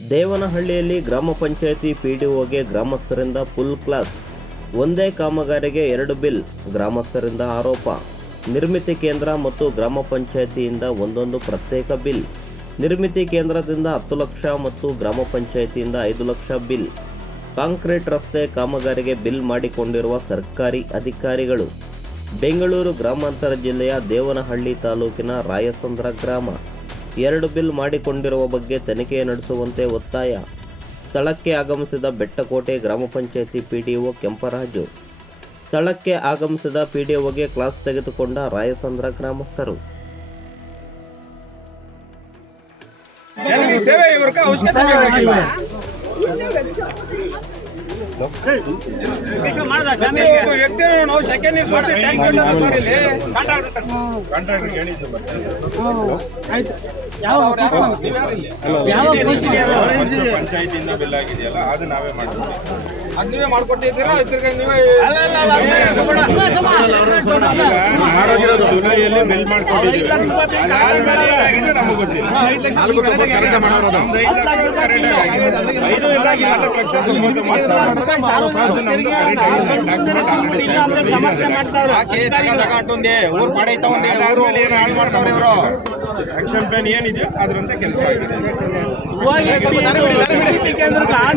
ದೇವನಹಳ್ಳಿಯಲ್ಲಿ ಗ್ರಾಮ ಪಂಚಾಯಿತಿ ಪಿಡಿಒಗೆ ಗ್ರಾಮಸ್ಥರಿಂದ ಫುಲ್ ಕ್ಲಾಸ್. ಒಂದೇ ಕಾಮಗಾರಿಗೆ ಎರಡು ಬಿಲ್, ಗ್ರಾಮಸ್ಥರಿಂದ ಆರೋಪ. ನಿರ್ಮಿತಿ ಕೇಂದ್ರ ಮತ್ತು ಗ್ರಾಮ ಪಂಚಾಯತಿಯಿಂದ ಒಂದೊಂದು ಪ್ರತ್ಯೇಕ ಬಿಲ್. ನಿರ್ಮಿತಿ ಕೇಂದ್ರದಿಂದ ಹತ್ತು ಲಕ್ಷ ಮತ್ತು ಗ್ರಾಮ ಪಂಚಾಯತಿಯಿಂದ ಐದು ಲಕ್ಷ ಬಿಲ್. ಕಾಂಕ್ರೀಟ್ ರಸ್ತೆ ಕಾಮಗಾರಿಗೆ ಬಿಲ್ ಮಾಡಿಕೊಂಡಿರುವ ಸರ್ಕಾರಿ ಅಧಿಕಾರಿಗಳು. ಬೆಂಗಳೂರು ಗ್ರಾಮಾಂತರ ಜಿಲ್ಲೆಯ ದೇವನಹಳ್ಳಿ ತಾಲೂಕಿನ ರಾಯಸಂದ್ರ ಗ್ರಾಮ. ಎರಡು ಬಿಲ್ ಮಾಡಿಕೊಂಡಿರುವ ಬಗ್ಗೆ ತನಿಖೆ ನಡೆಸುವಂತೆ ಒತ್ತಾಯ. ಸ್ಥಳಕ್ಕೆ ಆಗಮಿಸಿದ ಬೆಟ್ಟಕೋಟೆ ಗ್ರಾಮ ಪಂಚಾಯಿತಿ ಪಿಡಿಒ ಕೆಂಪರಾಜು. ಸ್ಥಳಕ್ಕೆ ಆಗಮಿಸಿದ ಪಿಡಿಒಗೆ ಕ್ಲಾಸ್ ತೆಗೆದುಕೊಂಡ ರಾಯಸಂದ್ರ ಗ್ರಾಮಸ್ಥರು. ನನಗೆ ಪಂಚಾಯತಿಯಿಂದ ಬಿಲ್ ಆಗಿದೆಯಲ್ಲ ಅದು ನಾವೇ ಮಾಡ್ತೀವಿ ಅದ್ ನೀವೇ ಮಾಡ್ಕೊಟ್ಟಿದ್ದೀರಾ ತಿರ್ಗಾ ನೀವೇ ಮಾಡೋದಿರೋದು ಜುಲೈಯಲ್ಲಿ ಬಿಲ್ ಮಾಡ್ಕೊಟ್ಟಿದ್ದೀವಿ ನಮಗೆ ಗೊತ್ತಿಲ್ಲ ಐದು ಇಲ್ಲ ನಾಲ್ಕು ಲಕ್ಷ ತೊಂಬತ್ತೊಂಬತ್ತು ಸಾವಿರ ಊರ್ ಮಾಡೈತ ಒಂದೇ ಊರು ಏನು ಹಾಳು ಮಾಡ್ತಾವ್ರೆ ಇವರು ಆಕ್ಷನ್ ಪ್ಲಾನ್ ಏನಿದೆಯೋ ಅದರಂತೆ ಕೆಲಸ ಆಗಿದೆ.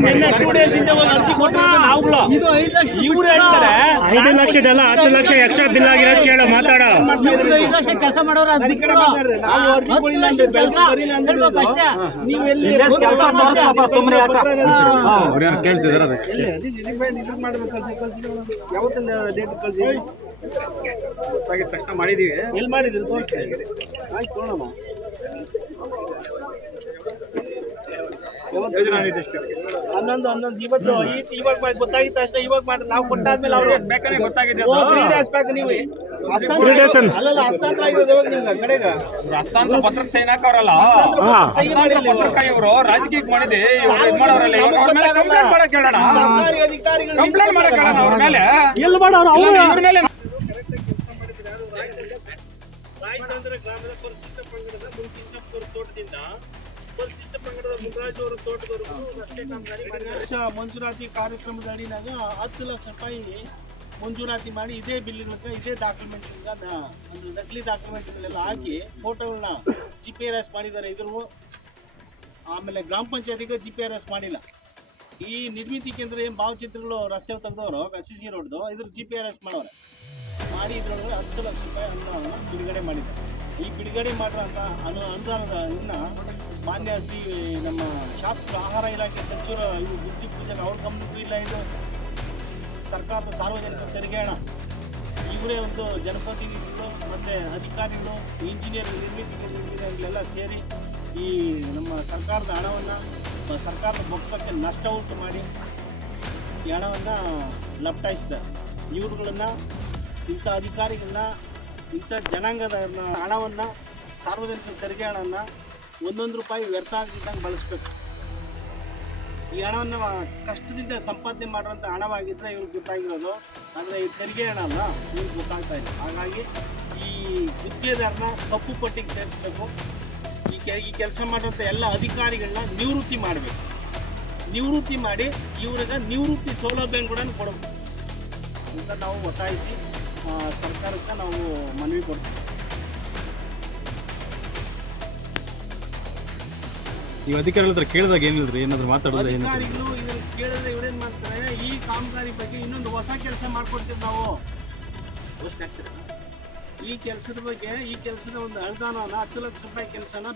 ನಿನ್ನೆ ಟೂ ಡೇಸ್ ಹಿಂದೆ ಒಂದು ಅರ್ಜಿ ಕೊಟ್ಟಿರೋದು ನಾವುಗಳು. ಇವ್ರು ಹೇಳ್ತಾರೆ ಐದು ಲಕ್ಷದಲ್ಲ ಹತ್ತು ಲಕ್ಷ ಎಕ್ಸ್ಟ್ರಾ ಬಿಲ್ ಆಗಿರೋದು ಕೇಳು ಮಾತಾಡ. ಇವ್ರು ಐದು ಲಕ್ಷ ಕೆಲಸ ಮಾಡೋರು ಅದ್ ಬಿಟ್ಟು ಹತ್ತು ಲಕ್ಷ ಕೆಲಸ ಹೇಳ್ಬೇಕು ಅಷ್ಟೇ. ನೀವೆಲ್ಲಿ ಸುಮ್ಮನೆ ತಕ್ಷಣ ಮಾಡಿದೀವಿ. ಎಲ್ಲಿ ಮಾಡಿದ್ರು? ತೋರಿಸ್ತೀವಿ ಆಯ್ತು ನೋಡೋಣ ಹನ್ನೊಂದು ಹನ್ನೊಂದು ಇವತ್ತು ಈ- ಇವಾಗ ಗೊತ್ತಾಗಿತ್ತು ಅಷ್ಟೇ ಇವಾಗ ಮಾಡಿ ನಾವು ಕೊಟ್ಟಾದ್ಮೇಲೆ ಅವ್ರಿಗೆ ಬೇಕಾದ್ರೆ ಗೊತ್ತಾಗಿದೆ ಓ ತ್ರೀ ಡೇಸ್ ಬ್ಯಾಕ್ ನೀವು. ಅಲ್ಲಲ್ಲ ಹಸ್ತಾಂತರ ಆಗಿರೋದು ಇವಾಗ ನಿಮ್ಗೆ ಕಡೆಗ. ಹಸ್ತಾಂತರ ಪತ್ರ ಸೈನ್ ಹಾಕವ್ರಲ್ಲ. ಪತ್ರಕ ಇವರು ರಾಜಕೀಯಕ್ಕೆ ಮಾಡಿದೆ. ಅವ್ರ ಕಂಪ್ಲೇಂಟ್ ಮಾಡಕ್ ಅವ್ರ ಮೇಲೆ. ಎಲ್ಲಿ ಮಾಡೋರು ಇವ್ರ ಮೇಲೆ ರಾಯಚಂದ್ರ ಗ್ರಾಮದ ಪರಿಶಿಷ್ಟ ಪಂಗಡದ ಮುನ್ಕೃಷ್ಣಪ್ಪರ ತೋಟದಿಂದ ಪರಿಶಿಷ್ಟ ಮಾಡಿದ್ದಾರೆ ಮಂಜೂರಾತಿ ಕಾರ್ಯಕ್ರಮದ ಅಡಿನಾಗ ಹತ್ತು ಲಕ್ಷ ರೂಪಾಯಿ ಮಂಜೂರಾತಿ ಮಾಡಿ ಇದೇ ಬಿಲ್ಗಳನ್ನ ಇದೇ ಡಾಕ್ಯುಮೆಂಟ್ ಒಂದು ನಕಲಿ ಡಾಕ್ಯುಮೆಂಟ್ಗಳೆಲ್ಲ ಹಾಕಿ ಫೋಟೋಗಳನ್ನ ಜಿ ಪಿ ಆರ್ ಎಸ್ ಮಾಡಿದ್ದಾರೆ. ಇದ್ರು ಆಮೇಲೆ ಗ್ರಾಮ ಪಂಚಾಯತಿಗೆ ಜಿ ಪಿ ಆರ್ ಎಸ್ ಮಾಡಿಲ್ಲ. ಈ ನಿರ್ಮಿತಿ ಕೇಂದ್ರ ಏನು ಭಾವಚಿತ್ರಗಳು ರಸ್ತೆ ತೆಗೆದವರು ಸಿ ಸಿ ರೋಡ್ದು, ಇದ್ರ ಜಿ ಪಿ ಆರ್ ಎಸ್ ಮಾಡೋರೆ. ಮಾಡಿ ಇದ್ರೊಳಗೆ ಹತ್ತು ಲಕ್ಷ ರೂಪಾಯಿ ಅನುದಾನವನ್ನು ಬಿಡುಗಡೆ ಮಾಡಿದ್ದಾರೆ. ಈ ಬಿಡುಗಡೆ ಮಾಡಿರೋ ಅನು ಅನುದಾನದ ಇನ್ನ ಮಾನ್ಯ ಶ್ರೀ ನಮ್ಮ ಶಾಸಕರು ಆಹಾರ ಇಲಾಖೆ ಸಚಿವರು ಇವರು ಬುದ್ಧಿ ಪೂಜೆಗೆ ಅವ್ರ ಗಮನಕ್ಕೂ ಇಲ್ಲ ಇದು. ಸರ್ಕಾರದ ಸಾರ್ವಜನಿಕ ತೆರಿಗೆ ಹಣ. ಇವರೇ ಒಂದು ಜನಪ್ರತಿನಿಧಿಗಳು, ಮತ್ತು ಅಧಿಕಾರಿಗಳು ಇಂಜಿನಿಯರ್ ನಿರ್ಮಿತ ಇಂಜಿನಿಯರ್ಗಳೆಲ್ಲ ಸೇರಿ ಈ ನಮ್ಮ ಸರ್ಕಾರದ ಹಣವನ್ನು ಸರ್ಕಾರದ ಬೊಕ್ಸಕ್ಕೆ ನಷ್ಟ ಉಂಟು ಮಾಡಿ ಈ ಹಣವನ್ನು ಲಪಟಾಯಿಸಿದ್ದಾರೆ. ಇವ್ರುಗಳನ್ನು, ಇಂಥ ಅಧಿಕಾರಿಗಳನ್ನ, ಇಂಥ ಜನಾಂಗದ ಹಣವನ್ನು, ಸಾರ್ವಜನಿಕ ತೆರಿಗೆ ಹಣವನ್ನು ಒಂದೊಂದು ರೂಪಾಯಿ ವ್ಯರ್ಥ ಆಗದಿದ್ದಂಗೆ ಬಳಸಬೇಕು. ಈ ಹಣವನ್ನು ಕಷ್ಟದಿಂದ ಸಂಪಾದನೆ ಮಾಡುವಂಥ ಹಣವಾಗಿದ್ದರೆ ಇವ್ರಿಗೆ ಗೊತ್ತಾಗಿರೋದು. ಆದರೆ ಈ ತೆರಿಗೆ ಹಣ ಅಲ್ಲ ಇವ್ರಿಗೆ ಗೊತ್ತಾಗ್ತಾ ಇಲ್ಲ. ಹಾಗಾಗಿ ಈ ಗುತ್ತಿಗೆದಾರನ ಕಪ್ಪು ಪಟ್ಟಿಗೆ ಸೇರಿಸ್ಬೇಕು. ಈ ಕೆ, ಈ ಕೆಲಸ ಮಾಡುವಂಥ ಎಲ್ಲ ಅಧಿಕಾರಿಗಳನ್ನ ನಿವೃತ್ತಿ ಮಾಡಬೇಕು. ನಿವೃತ್ತಿ ಮಾಡಿ ಇವ್ರಿಗೆ ನಿವೃತ್ತಿ ಸೌಲಭ್ಯ ಕೂಡ ಕೊಡಬೇಕು. ಅಂತ ನಾವು ಒತ್ತಾಯಿಸಿ ಸರ್ಕಾರಕ್ಕೆ ನಾವು ಮನವಿ ಕೊಡ್ತೀವಿ. ನೀವು ಅಧಿಕಾರಿಗಳ ಹತ್ರ ಕೇಳಿದಾಗ ಏನಿಲ್ರಿ? ಏನಾದ್ರು ಮಾತಾಡೋದು ಏನು ಅಧಿಕಾರಿಗಳು ಇದನ್ನ ಕೇಳಿದ್ರೆ ಇವ್ರೇನ್ ಮಾಡ್ತಾರೆ? ಈ ಕಾಮಗಾರಿ ಬಗ್ಗೆ ಇನ್ನೊಂದು ಹೊಸ ಕೆಲಸ ಮಾಡ್ಕೊಡ್ತೀವಿ ನಾವು. ಈ ಕೆಲಸದ ಬಗ್ಗೆ ಈ ಕೆಲಸದ ಒಂದು ಅನುದಾನನ ಹತ್ತು ಲಕ್ಷ ರೂಪಾಯಿ ಕೆಲಸನ